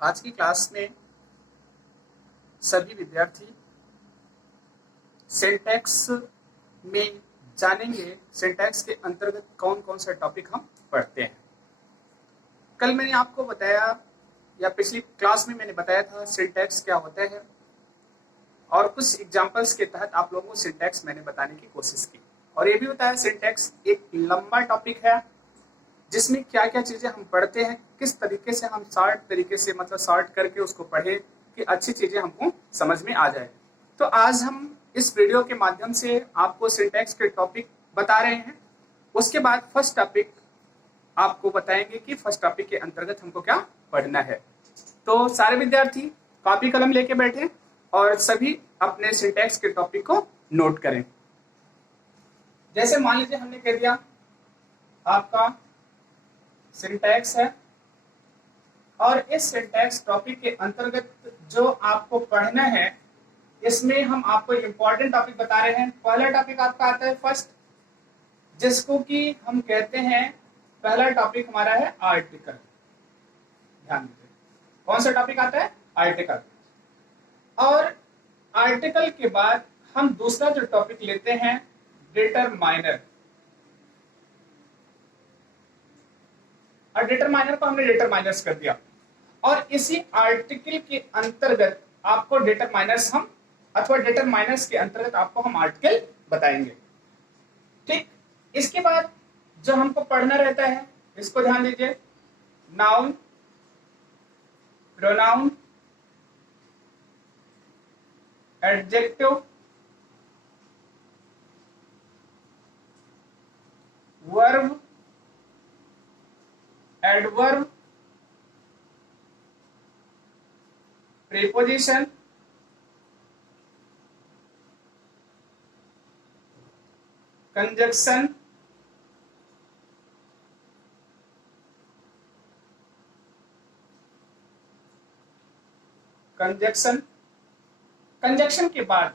आज की क्लास में सभी विद्यार्थी सिंटैक्स में जानेंगे सिंटैक्स के अंतर्गत कौन कौन सा टॉपिक हम पढ़ते हैं। कल मैंने आपको बताया या पिछली क्लास में मैंने बताया था सिंटैक्स क्या होता है और कुछ एग्जांपल्स के तहत आप लोगों को सिंटैक्स मैंने बताने की कोशिश की। और ये भी बताया सिंटैक्स एक लंबा टॉपिक है जिसमें क्या क्या चीजें हम पढ़ते हैं, किस तरीके से हम शॉर्ट तरीके से मतलब शॉर्ट करके उसको पढ़े कि अच्छी चीजें हमको समझ में आ जाए। तो आज हम इस वीडियो के माध्यम से आपको सिंटैक्स के टॉपिक बता रहे हैं। उसके बाद फर्स्ट टॉपिक आपको बताएंगे कि फर्स्ट टॉपिक के अंतर्गत हमको क्या पढ़ना है। तो सारे विद्यार्थी कॉपी कलम लेके बैठे और सभी अपने सिंटैक्स के टॉपिक को नोट करें। जैसे मान लीजिए हमने कह दिया आपका सिंटैक्स है और इस सिंटैक्स टॉपिक के अंतर्गत जो आपको पढ़ना है इसमें हम आपको इंपॉर्टेंट टॉपिक बता रहे हैं। पहला टॉपिक आपका आता है फर्स्ट, जिसको कि हम कहते हैं पहला टॉपिक हमारा है आर्टिकल। ध्यान दीजिए कौन सा टॉपिक आता है, आर्टिकल। और आर्टिकल के बाद हम दूसरा जो टॉपिक लेते हैं डिटरमाइनर। और डिटरमाइनर को हमने डिटरमाइनर्स कर दिया और इसी आर्टिकल के अंतर्गत आपको डिटरमाइनर्स हम अथवा डिटरमाइनर्स के अंतर्गत आपको हम आर्टिकल बताएंगे। ठीक, इसके बाद जो हमको पढ़ना रहता है इसको ध्यान दीजिए, noun, pronoun, adjective, verb, adverb, preposition, conjunction, conjunction के बाद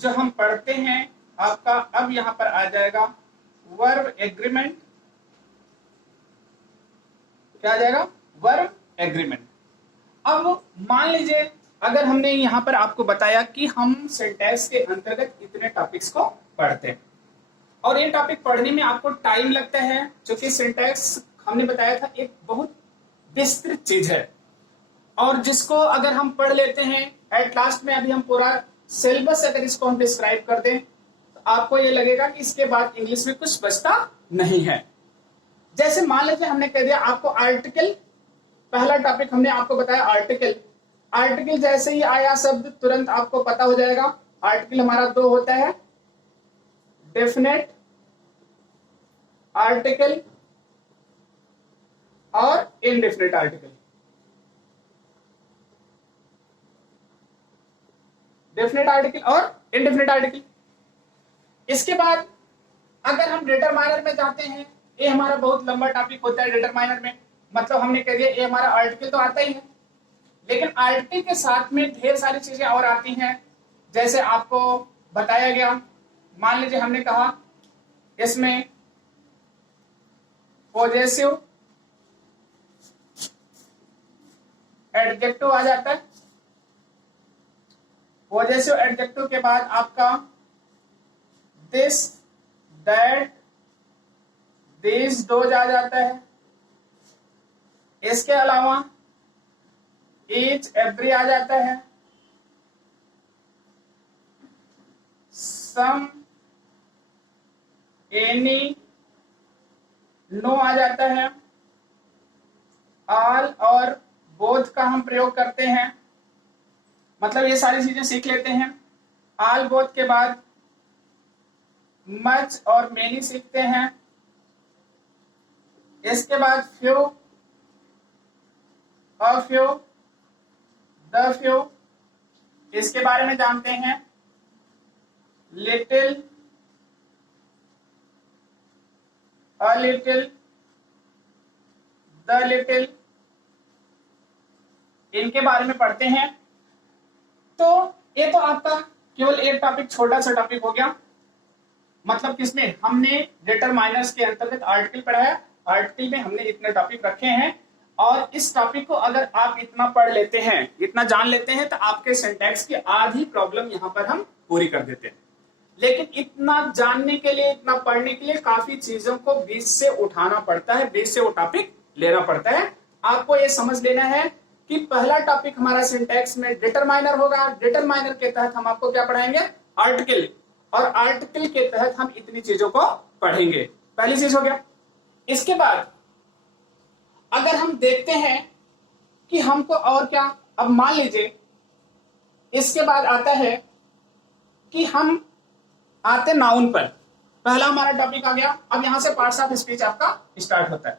जो हम पढ़ते हैं आपका अब यहां पर आ जाएगा वर्ब एग्रीमेंट। क्या आ जाएगा, वर्ब एग्रीमेंट। अब मान लीजिए अगर हमने यहां पर आपको बताया कि हम सिंटैक्स के अंतर्गत इतने टॉपिक्स को पढ़ते हैं और ये टॉपिक पढ़ने में आपको टाइम लगता है, क्योंकि सिंटैक्स हमने बताया था एक बहुत विस्तृत चीज है और जिसको अगर हम पढ़ लेते हैं एट लास्ट में अभी हम पूरा सिलेबस अगर इसको हम डिस्क्राइब कर दें तो आपको ये लगेगा कि इसके बाद इंग्लिश में कुछ बचता नहीं है। जैसे मान लीजिए हमने कह दिया आपको आर्टिकल, पहला टॉपिक हमने आपको बताया आर्टिकल। आर्टिकल जैसे ही आया शब्द तुरंत आपको पता हो जाएगा। आर्टिकल हमारा दो होता है, डेफिनेट आर्टिकल और इनडेफिनेट आर्टिकल। डेफिनेट आर्टिकल और इनडेफिनेट आर्टिकल। इसके बाद अगर हम डिटरमाइनर में जाते हैं, ये हमारा बहुत लंबा टॉपिक होता है डिटरमाइनर में। मतलब हमने कह दिया ये हमारा आर्टिकल तो आता ही है, लेकिन आर्टिकल के साथ में ढेर सारी चीजें और आती हैं। जैसे आपको बताया गया, मान लीजिए हमने कहा इसमें पॉजेसिव एडजेक्टिव आ जाता है। पॉजेसिव एडजेक्टिव के बाद आपका दिस, दैट, दिस, दोज आ जाता है। इसके अलावा ईच, एवरी आ जाता है। सम, एनी, नो आ जाता है। ऑल और बोथ का हम प्रयोग करते हैं, मतलब ये सारी चीजें सीख लेते हैं। ऑल बोथ के बाद मच और मेनी सीखते हैं। इसके बाद few, a few, the few, इसके बारे में जानते हैं। Little, a little, the little, इनके बारे में पढ़ते हैं। तो ये तो आपका केवल एक टॉपिक, छोटा सा टॉपिक हो गया। मतलब किसमें, हमने डिटरमाइनर्स के अंतर्गत आर्टिकल पढ़ा है। आर्टिकल में हमने इतने टॉपिक रखे हैं। और इस टॉपिक को अगर आप इतना पढ़ लेते हैं, इतना जान लेते हैं, तो आपके सिंटैक्स की आधी प्रॉब्लम यहां पर हम पूरी कर देते हैं। लेकिन इतना जानने के लिए, इतना पढ़ने के लिए काफी चीजों को बीच से उठाना पड़ता है, बीच से वो टॉपिक लेना पड़ता है। आपको ये समझ लेना है कि पहला टॉपिक हमारा सिंटैक्स में डिटरमाइनर होगा। डिटरमाइनर के तहत हम आपको क्या पढ़ाएंगे? आर्टिकल, और आर्टिकल के तहत हम इतनी चीजों को पढ़ेंगे। पहली चीज हो गया। इसके बाद अगर हम देखते हैं कि हमको और क्या, अब मान लीजिए इसके बाद आता है कि हम आते नाउन पर। पहला हमारा टॉपिक आ गया। अब यहां से पार्ट्स ऑफ स्पीच आपका स्टार्ट होता है।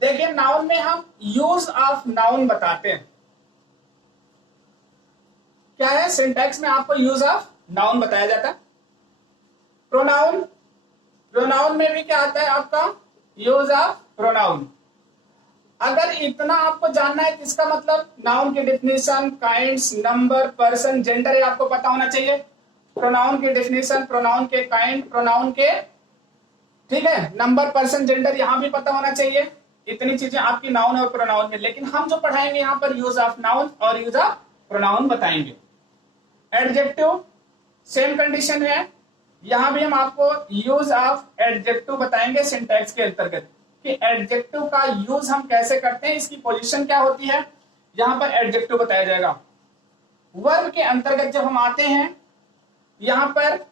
देखिए, नाउन में हम यूज ऑफ नाउन बताते हैं। क्या है? सिंटैक्स में आपको यूज ऑफ नाउन बताया जाता है। प्रोनाउन, प्रोनाउन में भी क्या आता है आपका? Use of pronoun. अगर इतना आपको जानना है तो इसका मतलब नाउन की definition, kinds, number, person, gender, ये आपको पता होना चाहिए। प्रोनाउन की डेफिनेशन, प्रोनाउन के काइंड, प्रोनाउन के, ठीक है, नंबर, पर्सन, जेंडर यहां भी पता होना चाहिए। इतनी चीजें आपकी नाउन और प्रोनाउन में। लेकिन हम जो पढ़ाएंगे यहाँ पर यूज ऑफ नाउन और यूज ऑफ प्रोनाउन बताएंगे। एडजेक्टिव सेम कंडीशन है, यहां भी हम आपको यूज ऑफ एडजेक्टिव बताएंगे सिंटैक्स के अंतर्गत, कि एडजेक्टिव का यूज हम कैसे करते हैं, इसकी पोजीशन क्या होती है, यहां पर एडजेक्टिव बताया जाएगा। वर्ब के अंतर्गत जब हम आते हैं, यहां पर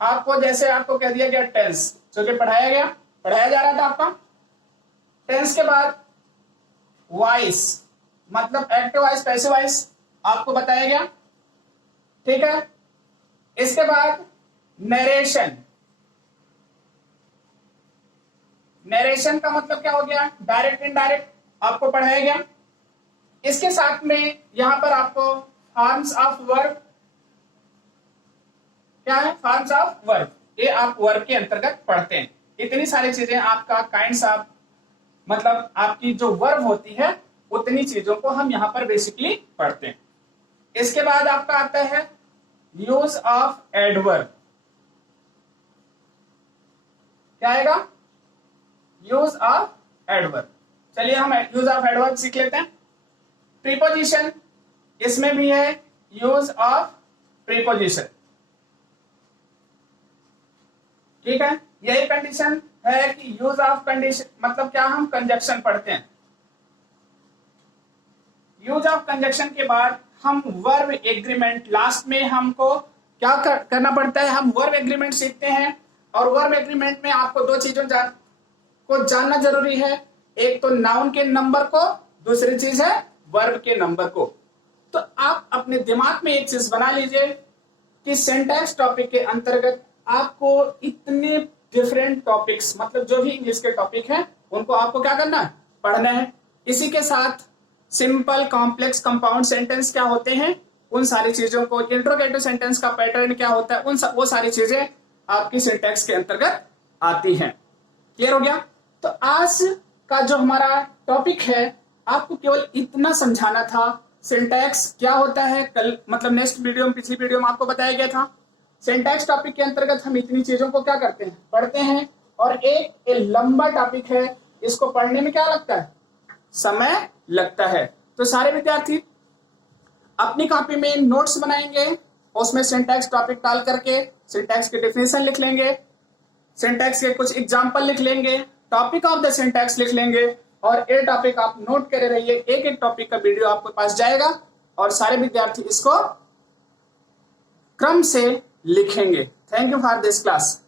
आपको जैसे आपको कह दिया गया टेंस, जो कि पढ़ाया जा रहा था आपका। टेंस के बाद वॉइस, मतलब एक्टिव वॉइस, पैसिव वॉइस आपको बताया गया, ठीक है। इसके बाद नरेशन, नरेशन का मतलब क्या हो गया? डायरेक्ट, इनडायरेक्ट आपको पढ़ाया गया। इसके साथ में यहां पर आपको फॉर्म्स ऑफ वर्ब, क्या है? फॉर्म्स ऑफ वर्ब, ये आप वर्ब के अंतर्गत पढ़ते हैं। इतनी सारी चीजें आपका काइंड्स ऑफ, मतलब आपकी जो वर्ब होती है, उतनी चीजों को हम यहां पर बेसिकली पढ़ते हैं। इसके बाद आपका आता है यूज ऑफ एडवर्ब। क्या आएगा? Use of adverb. चलिए हम यूज ऑफ एडवर्ब सीख लेते हैं। प्रीपोजिशन, इसमें भी है यूज ऑफ प्रीपोजिशन, ठीक है। यही कंडीशन है कि यूज ऑफ कंडीशन मतलब क्या? हम कंजक्शन पढ़ते हैं। यूज ऑफ कंजक्शन के बाद हम वर्ब एग्रीमेंट, लास्ट में हमको क्या करना पड़ता है? हम वर्ब एग्रीमेंट सीखते हैं। और वर्ब एग्रीमेंट में आपको दो चीजों को जानना जरूरी है। एक तो नाउन के नंबर को, दूसरी चीज है वर्ब के नंबर को। तो आप अपने दिमाग में एक चीज बना लीजिए कि सिंटैक्स टॉपिक के अंतर्गत आपको इतने डिफरेंट टॉपिक्स, मतलब जो भी इंग्लिश के टॉपिक हैं, उनको आपको क्या करना है? पढ़ना है। इसी के साथ सिंपल, कॉम्प्लेक्स, कंपाउंड सेंटेंस क्या होते हैं, उन सारी चीजों को, इंट्रोगेटिव सेंटेंस का पैटर्न क्या होता है, वो सारी चीजें आपकी सिंटैक्स के अंतर्गत आती हैं। क्लियर हो गया? तो आज का जो हमारा टॉपिक है, आपको केवल इतना समझाना था, सिंटैक्स क्या होता है। कल मतलब नेक्स्ट वीडियो में, पिछली वीडियो में आपको बताया गया था। सिंटैक्स टॉपिक के अंतर्गत हम इतनी चीजों को क्या करते हैं? पढ़ते हैं। और एक लंबा टॉपिक है, इसको पढ़ने में क्या लगता है? समय लगता है। तो सारे विद्यार्थी अपनी कॉपी में नोट्स बनाएंगे, उसमें सिंटैक्स टॉपिक डाल करके सिंटैक्स की डेफिनेशन लिख लेंगे, सिंटैक्स के कुछ एग्जाम्पल लिख लेंगे, टॉपिक ऑफ द सिंटैक्स लिख लेंगे, और ये टॉपिक आप नोट करे रहिए। एक एक टॉपिक का वीडियो आपके पास जाएगा और सारे विद्यार्थी इसको क्रम से लिखेंगे। Thank you for this class.